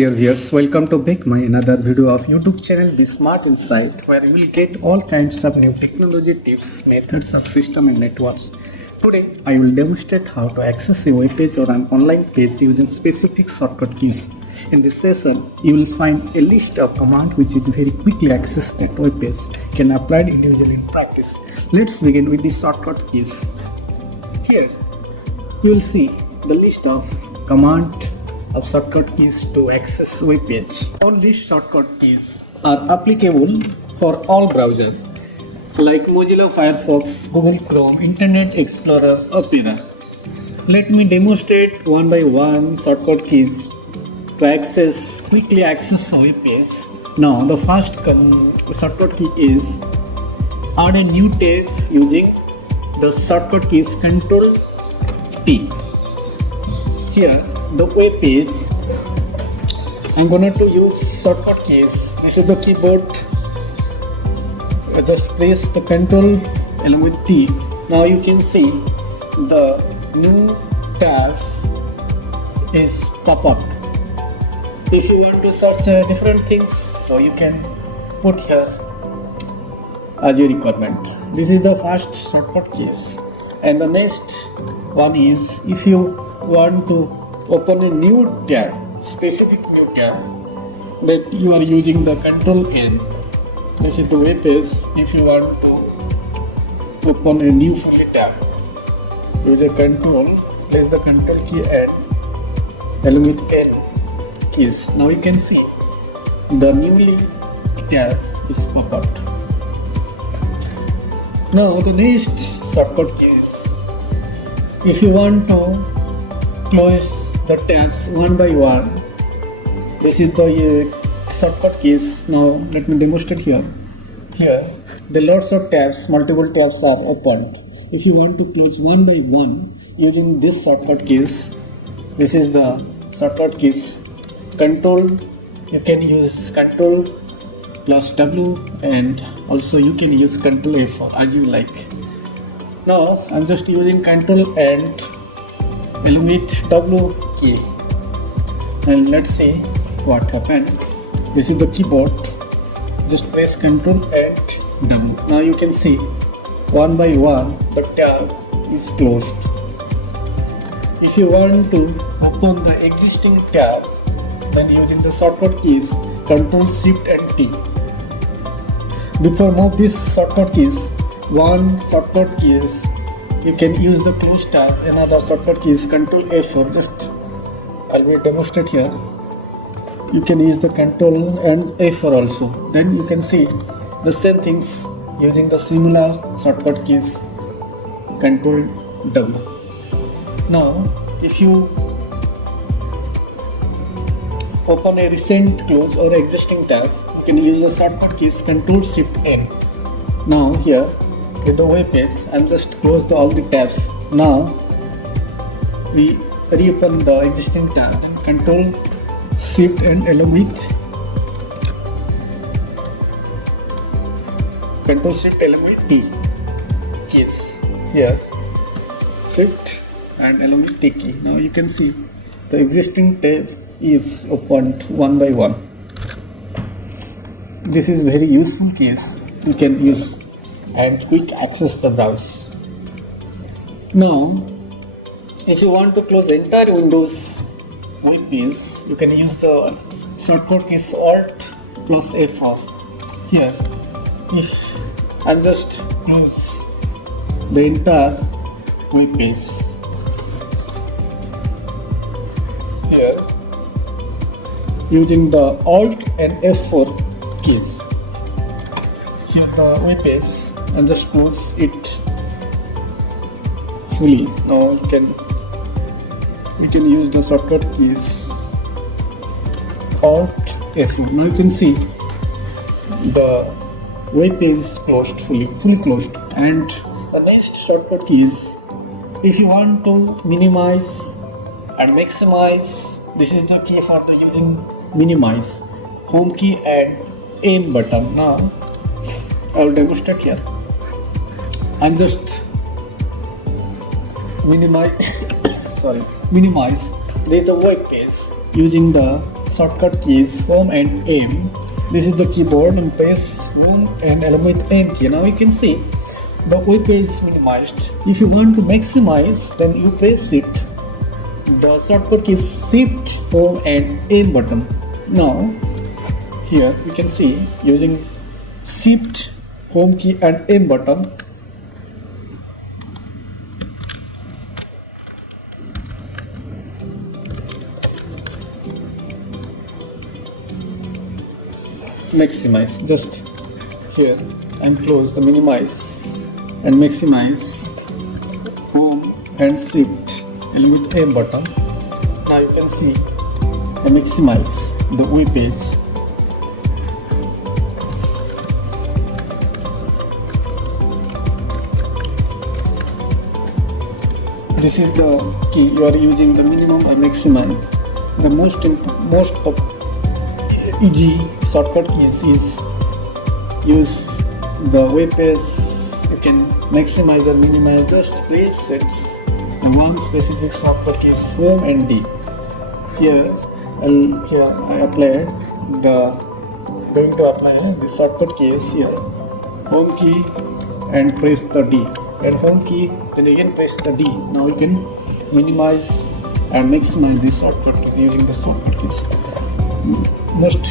dear viewers, welcome to back my another video of YouTube channel Be Smart Insight, where you will get all kinds of new technology tips, methods of system and networks. Today I will demonstrate how to access a web page or an online page using specific shortcut keys. In this session, you will find a list of commands which is very quickly accessed that web page can apply individually in practice. Let's begin with the shortcut keys. Here you will see the list of command of shortcut keys to access web page. All these shortcut keys are applicable for all browsers like Mozilla Firefox, Google Chrome, Internet Explorer, Opera. Let me demonstrate one by one shortcut keys to quickly access web page. Now the first shortcut key is add a new tab using the shortcut keys Ctrl T. Here the web page, I'm going to use shortcut keys. This is the keyboard. I just press the Ctrl along with T. Now you can see the new tab is pop up. If you want to search different things, so you can put here as your requirement. This is the first shortcut keys, and the next one is if you want to open a new tab, specific new tab, that you are using the Ctrl N. This is the web page. If you want to open a new fully tab, use a Ctrl, place the Ctrl key and along with N keys. Now you can see the newly tab is pop up. Now the next shortcut keys, if you want to close the tabs one by one, this is the shortcut keys. Now let me demonstrate here. Here the lots of tabs, multiple tabs are opened. If you want to close one by one using this shortcut keys, this is the shortcut keys Control. You can use Control plus W, and also you can use Control F as you like. Now I'm just using Control and along with W key, and let's see what happened. This is the keyboard. Just press Ctrl and W. Now you can see one by one the tab is closed. If you want to open the existing tab, then using the shortcut keys Ctrl Shift and T. Before move these shortcut keys, one shortcut keys you can use the close tab, another shortcut key is Ctrl F4. Just I will demonstrate here. You can use the Ctrl and F4 also. Then you can see the same things using the similar shortcut keys Ctrl W. Now if you open a recent close or existing tab, you can use the shortcut keys Ctrl Shift N. Now here with the web page, I'm just close all the tabs. Now we reopen the existing tab and Ctrl Shift and along with Ctrl Shift along with T keys. Here Shift and along with T key. Now you can see the existing tab is opened one by one. This is very useful case you can use and quick access the browse. Now if you want to close entire Windows web page, you can use the shortcut keys Alt plus F4. Here if I'm just close the entire web page, here using the Alt and F4 keys, here the web page, and just close it fully. Now you can use the shortcut keys Alt F4. Now you can see the web page is closed, fully closed. And the next shortcut key is if you want to minimize and maximize, this is the key for the using minimize, home key and aim button. Now I will demonstrate here. I'm just minimize this is the web page using the shortcut keys home and aim. This is the keyboard, and press home and along with aim key. Now you can see the web page is minimized. If you want to maximize, then you press it. The shortcut is shift home and aim button. Now here you can see using shift home key and aim button, maximize just here and close the minimize and maximize home and shift along with aim button. Now you can see the maximize the web page. This is the key you are using, the minimum or maximum. The most easy shortcut keys is use the web page. You can maximize or minimize, just place it. The one specific shortcut key is home and D. Here I applied going to apply the shortcut keys here. Home key and press the D, and home key, then again press the D. Now you can minimize and maximize the shortcut keys using the shortcut keys. Most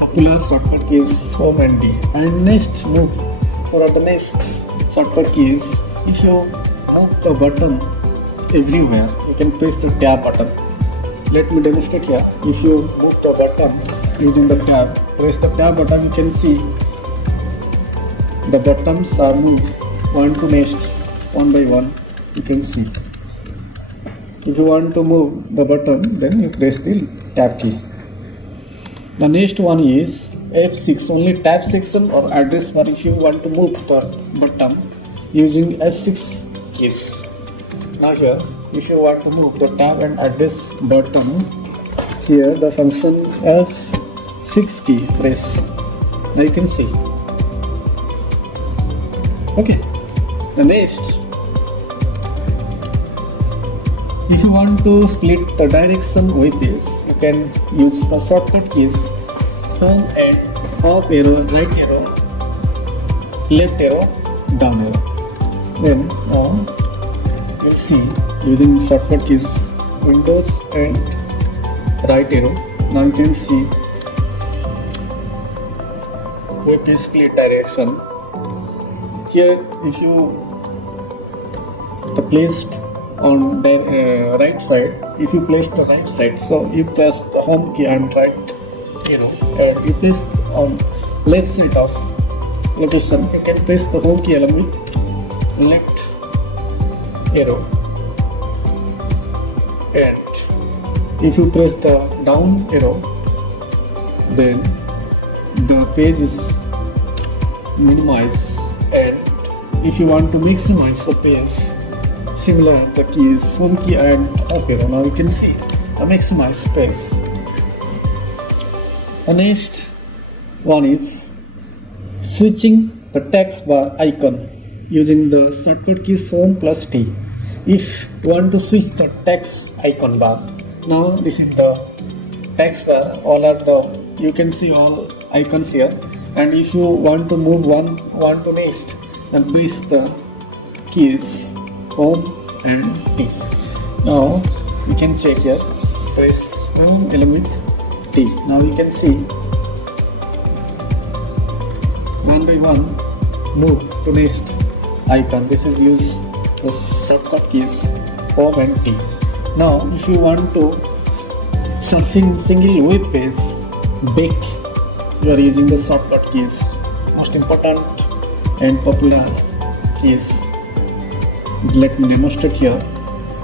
popular shortcut key is home and D. And next move for the next shortcut key is, if you move the button everywhere, you can press the tab button. Let me demonstrate here. If you move the button using the tab, press the tab button, you can see the buttons are moved one to next, one by one. You can see. If you want to move the button, then you press the tab key. The next one is F6, only tab section or address bar. If you want to move the button using F6 keys. Now here, if you want to move the tab and address button, here the function F6 key press. Now you can see. Okay. The next, if you want to split the direction web page, you can use the shortcut keys home and up arrow, right arrow, left arrow, down arrow. Then now you'll see using shortcut keys Windows and right arrow. Now you can see web page split direction. Here, if you placed on the right side, if you place the right side, so you press the home key and right arrow, and you place on left side of location, you can press the home key along with left arrow, and if you press the down arrow, then the page is minimized. And if you want to maximize the page, similar the keys home key and up arrow. Now you can see the maximize page. The next one is switching the text bar icon using the shortcut keys home plus T. If you want to switch the text icon bar, now this is the text bar. You can see all icons here. And if you want to move one to next, then press the keys home and T. Now you can check here, press home along with T. Now you can see one by one move to next icon. This is use the shortcut keys home and T. Now if you want to surfing single web page back, you are using the shortcut keys. Most important and popular keys. Let me demonstrate here.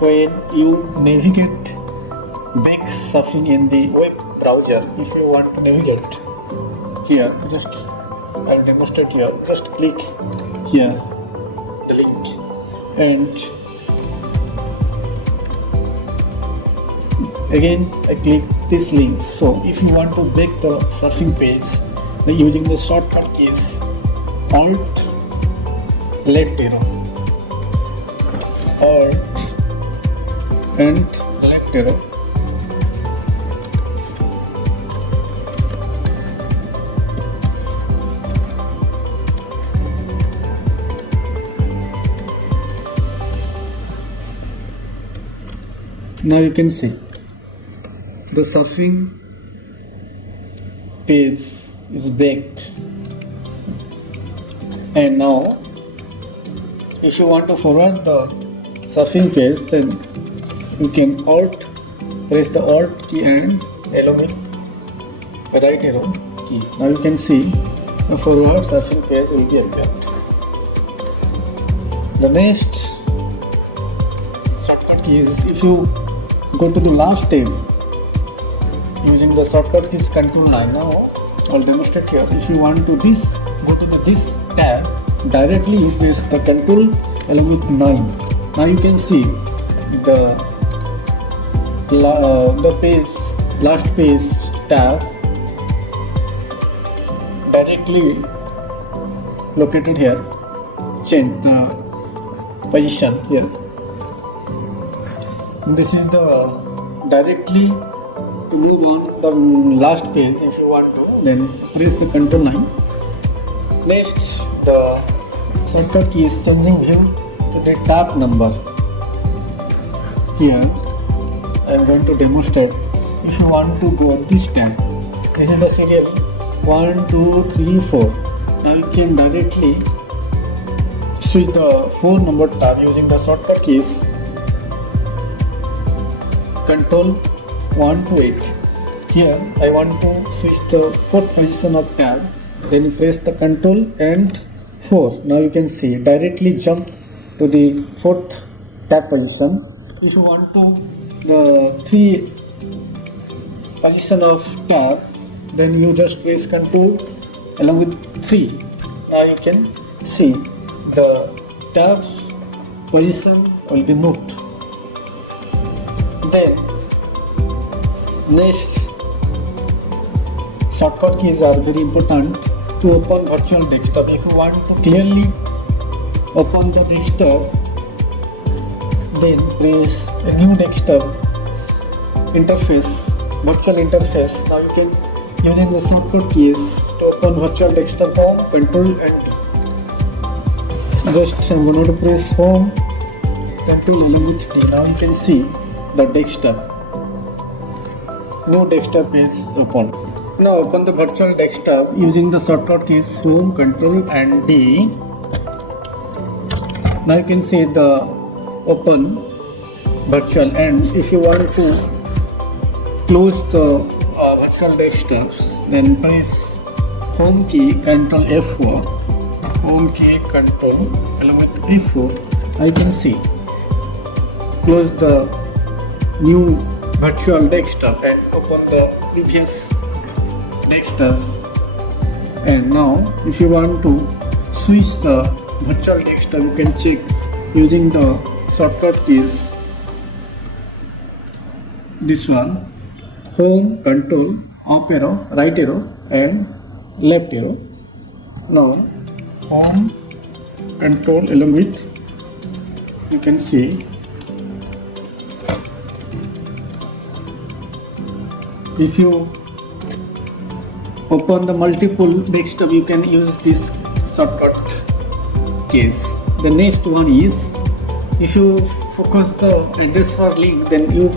When you navigate back surfing in the web browser, if you want to navigate here, just I'll demonstrate here. Just click here the link, and again I click this link. So if you want to back the surfing page by using the shortcut keys Alt left arrow, Alt and left arrow. Now you can see the surfing page is baked, and now if you want to forward the surfing page, then you can press the Alt key and along with the right arrow key. Now you can see the forward surfing page will be appeared. The next shortcut key is, if you go to the last tab using the shortcut keys Ctrl 9. Now I'll demonstrate here. If you want to go to this tab, directly you press the Ctrl along with 9. Now you can see the last page tab directly located here. Change the position here. This is the directly to move on the last page. If you want to, then press the Ctrl 9. Next, the shortcut key is changing view to the tab number. Here I am going to demonstrate. If you want to go this tab, this is the serial 1, 2, 3, 4. Now you can directly switch the 4 number tab using the shortcut keys Ctrl 1 to 8. Here I want to switch the 4th position of tab, then you press the Ctrl and 4. Now you can see directly jump to the 4th tab position. If you want to the 3 position of tab, then you just press Ctrl along with 3. Now you can see the tab position will be moved. Then next shortcut keys are very important to open virtual desktop. If you want to clearly open the desktop, then press a new desktop interface, virtual interface. Now you can using the shortcut keys to open virtual desktop home, Ctrl and D. Just I'm going to press home, Ctrl along with D. Now you can see the desktop. New desktop is open. Now open the virtual desktop using the shortcut keys Home, Ctrl and D. Now you can see the open virtual, and if you want to close the virtual desktops, then press Home key Ctrl F4. Home key Ctrl along with F4. I can see close the new virtual desktop and open the previous desktop. And now if you want to switch the virtual desktop, you can check using the shortcut keys. This one, Home, Ctrl, up arrow, right arrow and left arrow. Now Home, Ctrl along with, you can see if you open the multiple desktop, you can use this shortcut keys. The next one is, if you focus the address for link, then you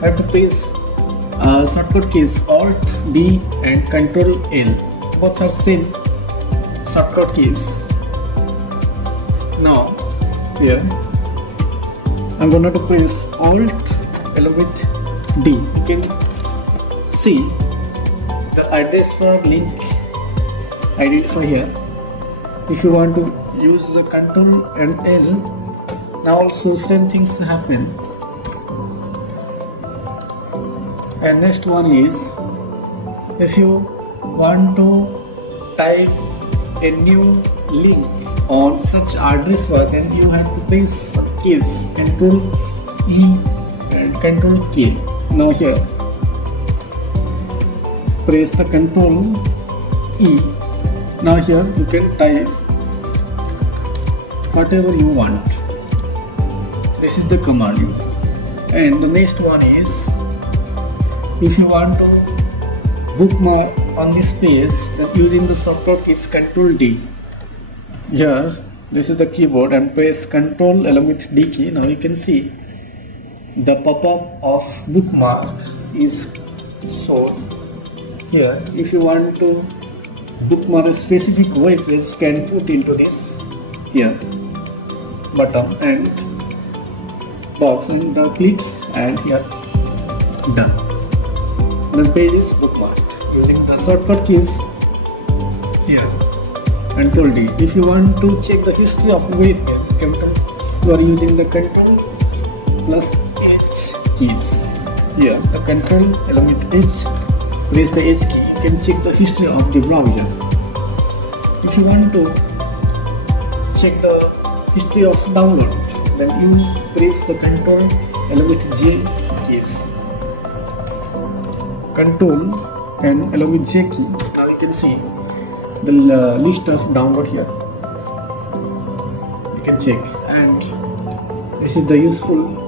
have to press shortcut keys Alt D and Ctrl L. Both are same shortcut keys. Now here I'm going to press Alt along with D. You can see the address for link identifier here. If you want to use the Ctrl and L, now also same things happen. And next one is, if you want to type a new link on such address bar, then you have to press keys Ctrl E and Ctrl K. Now here press the Ctrl E. Now here you can type whatever you want. This is the command. And the next one is, if you want to bookmark on this page, then using the shortcut is Ctrl D. Here, this is the keyboard, and press Ctrl along with D key. Now you can see the pop-up of bookmark is shown here. If you want to bookmark a specific web page, you can put into this here button and box, and the click, and here done. The page is bookmarked using the shortcut keys here. Ctrl D. If you want to check the history of web page, you are using the Ctrl plus H keys. Here, the Ctrl along with H, press the H key. You can check the history of the browser. If you want to check the history of download, then you press the Ctrl along with J keys. Ctrl and along with J key. Now you can see the list of download here. You can check, and this is the useful.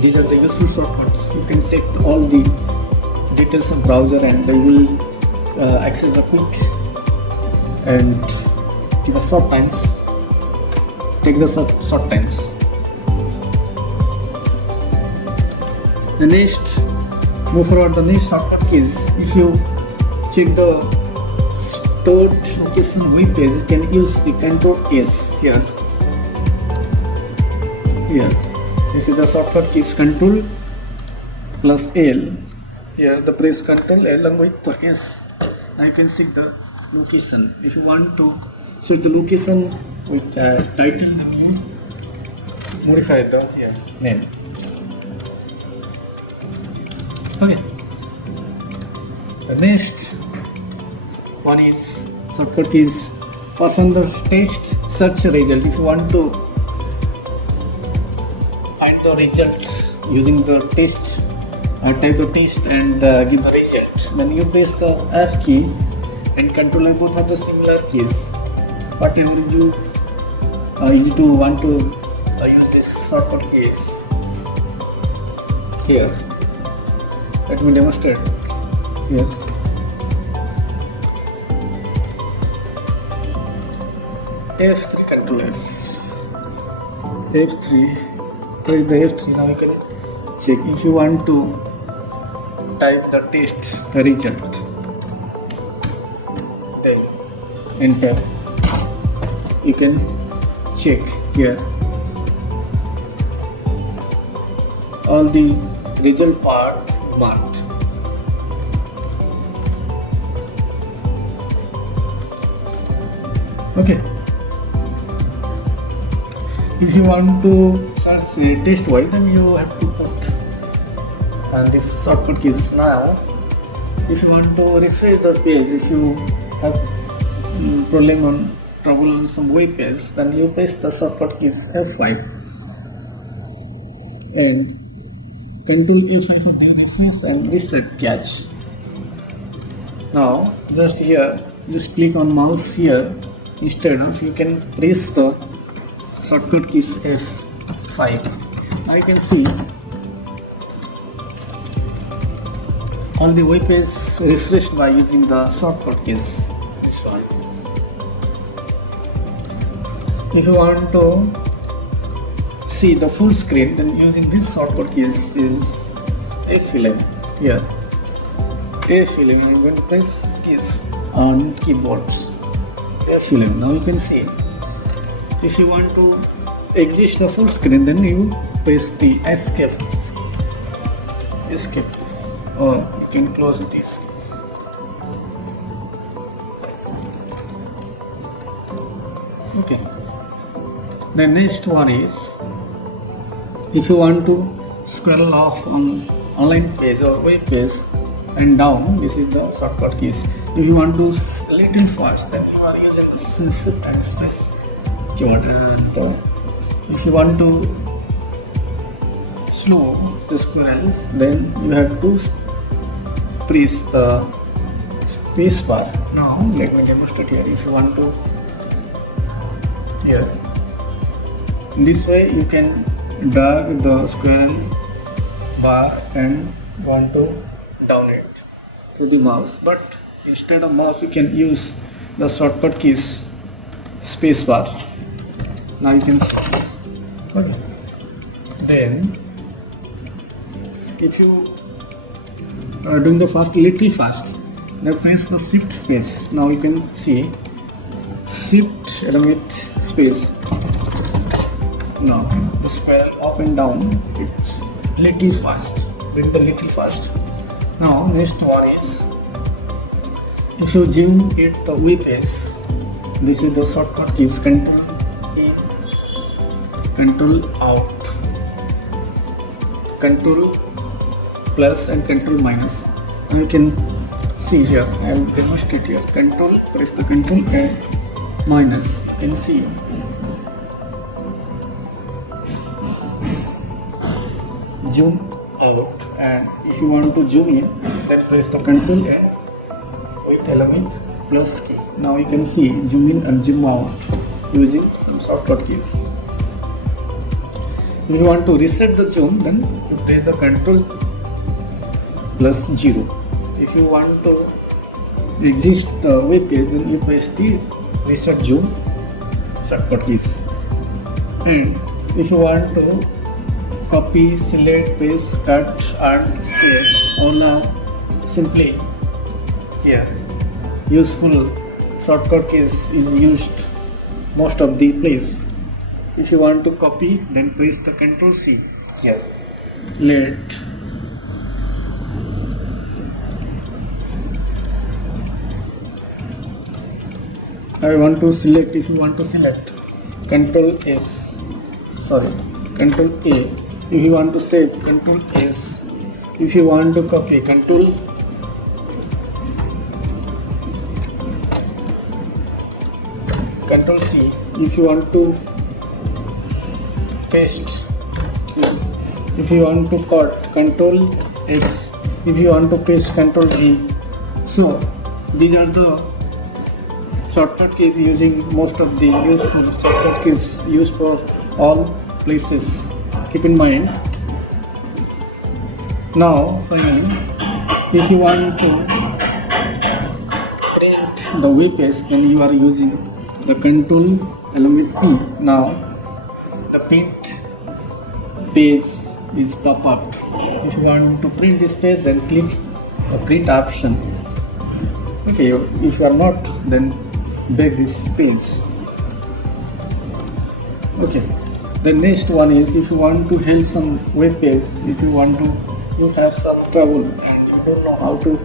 These are the useful shortcuts. You can check all the details of browser, and you will access the quick and give a short times. Take the short times. The next, move forward. The next shortcut keys. If you check the stored location web page, you can use the Ctrl S here. Here, this is the shortcut keys Ctrl plus L. Here, the press Ctrl along with the S. Now you can see the location. If you want to set the location with title, modify the name. Okay. The next one is shortcut is perform the text search result. If you want to find the result using the text, type the text and give the result, then you press the F key and Ctrl and both are the similar keys. Whatever you easy to want to use this shortcut keys. Here, let me demonstrate. Here, F3, Ctrl F, F3, press the F3. Now you can check if you want to type the text result, then enter. You can check here all the result part is marked. Okay. If you want to search text wise, then you have to put and this shortcut keys. Now, if you want to refresh the page, if you have trouble on some web page, then you press the shortcut keys F5 and Ctrl F5 of the refresh and reset cache. Now, just here, just click on mouse here. Instead of, you can press the shortcut keys F5. Now you can see all the web page refreshed by using the shortcut keys. This one. If you want to see the full screen, then using this shortcut keys is F11. Here, F11. I'm going to press keys on keyboards. F11. Now you can see. If you want to exit the full screen, then you press the escape keys, or you can close this. Okay. The next one is, if you want to scroll off on online page or web page and down, this is the shortcut keys. If you want to little fast, then you are using the shift and space keyboard. And if you want to slow the scroll, then you have to press the space bar. Now let me demonstrate here. If you want to, here, in this way you can drag the scroll bar and want to down it through the mouse, but instead of mouse you can use the shortcut keys space bar. Now you can see. Okay. Then if you are doing the little fast, now press the shift space. Now you can see shift along with space. Now the spiral up and down, it's little fast. Bring the little fast. Now next one is, if you zoom it the Webpage, this is the shortcut keys Control in, Control out, Control plus and Control minus. Now you can see here, I will demonstrate here. Control, press the Control and minus. You can see zoom out, and if you want to zoom in, then press the Control and with element plus key. Now you can see zoom in and zoom out using some shortcut keys. If you want to reset the zoom, then you press the Control plus 0. If you want to exit the web page, then you press the reset zoom shortcut keys. And if you want to copy, select, paste, cut and save, or now simply here useful shortcut keys is used most of the place. If you want to copy, then press the Control C here. Let I want to select. If you want to select, Control S, Control A. If you want to save, Control S. If you want to copy, Control C. If you want to paste, if you want to cut, Control X. If you want to paste, Control V. So these are the shortcut keys using most of the useful shortcut keys used for all places. Keep in mind. Now finally, if you want to print the web page, then you are using the Control along with P. Now the print page is pop up. If you want to print this page, then click the print option. Okay, if you are not, then break this page. Okay, the next one is, if you want to help some web page, if you have some trouble and you don't know how to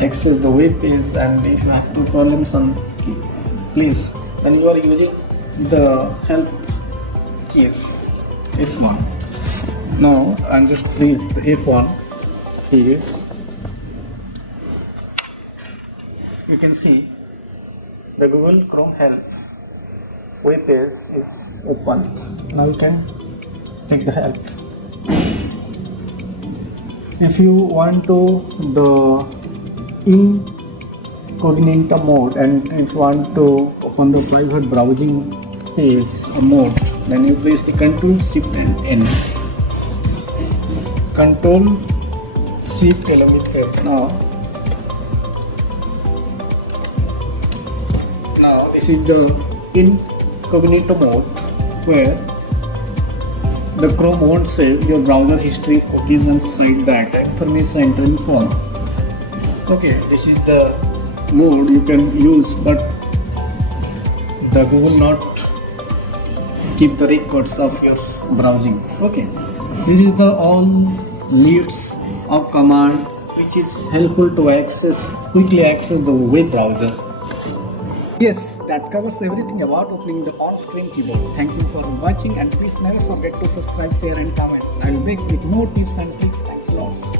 access the web page, and if you have to problem some please, then you are using the help keys F1. Now I'm just press the F1 keys. You can see the Google Chrome help web page is open. Now you can take the help. If you want to the incognito mode, and if you want to open the private browsing page mode, then you press the Control Shift and N. Control Shift along with F. Now this is the incognito mode, where the Chrome won't save your browser history, cookies and site data information entering form. Okay, this is the mode you can use, but the Google not keep the records of your browsing. Okay, this is the all lists of command which is helpful to quickly access the web browser. Yes, that covers everything about opening the on-screen keyboard. Thank you for watching, and please never forget to subscribe, share and comments. I'll be back with more tips and tricks. Thanks a lot.